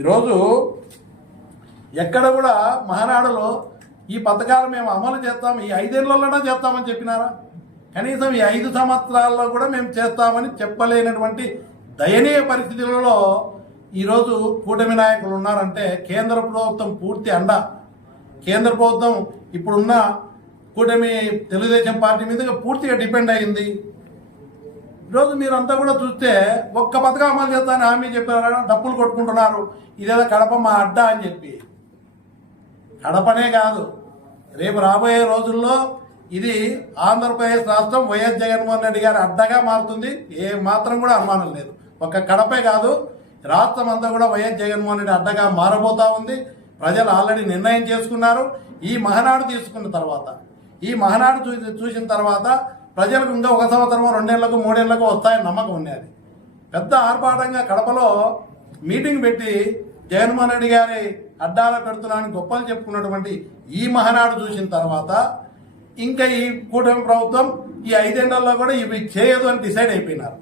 ఈరోజు ఎక్కడ కూడా మహానాడులో ఈ పథకాలు మేము అమలు చేస్తాం, ఈ 5 ఏళ్లలోనే చేస్తామని చెప్పినారా? కనీసం ఈ 5 సంవత్సరాల్లో కూడా మేము చేస్తామని చెప్పలేనటువంటి దయనీయ పరిస్థితులలో ఈరోజు కూటమి నాయకులు ఉన్నారంటే కేంద్ర ప్రభుత్వం పూర్తి అండ. కేంద్ర ప్రభుత్వం ఇప్పుడున్న కూటమి తెలుగుదేశం పార్టీ మీద పూర్తిగా డిపెండ్ అయింది. ఈరోజు మీరంతా కూడా చూస్తే ఒక్క పథకం అమలు చేస్తానని హామీ చెప్పారు, డప్పులు కొట్టుకుంటున్నారు. ఇదేదో కడప మా అడ్డా అని చెప్పి. కడపనే కాదు, రేపు రాబోయే రోజుల్లో ఇది ఆంధ్రప్రదేశ్ రాష్ట్రం వైఎస్ జగన్మోహన్ రెడ్డి గారి అడ్డగా మారుతుంది. ఏ మాత్రం కూడా అనుమానం లేదు. ఒక్క కడపే కాదు, రాష్ట్రం అంతా కూడా వైఎస్ జగన్మోహన్ రెడ్డి అడ్డగా మారబోతా ఉంది. ప్రజలు ఆల్రెడీ నిర్ణయం చేసుకున్నారు. ఈ మహానాడు తీసుకున్న తర్వాత, ఈ మహానాడు చూసిన తర్వాత ప్రజలకు ఇంకా 1 సంవత్సరమో 2 ఏళ్లకు 3 ఏళ్లకు వస్తాయని నమ్మకం ఉండేది. పెద్ద ఆర్భాటంగా కడపలో మీటింగ్ పెట్టి జగన్మోహన్ రెడ్డి గారి అడ్డాలో పెడుతున్నానని గొప్పలు చెప్పుకున్నటువంటి ఈ మహానాడు చూసిన తర్వాత ఇంకా ఈ కూటమి ప్రభుత్వం ఈ 5 ఏళ్లలో కూడా ఇవి చేయదు అని డిసైడ్ అయిపోయినారు.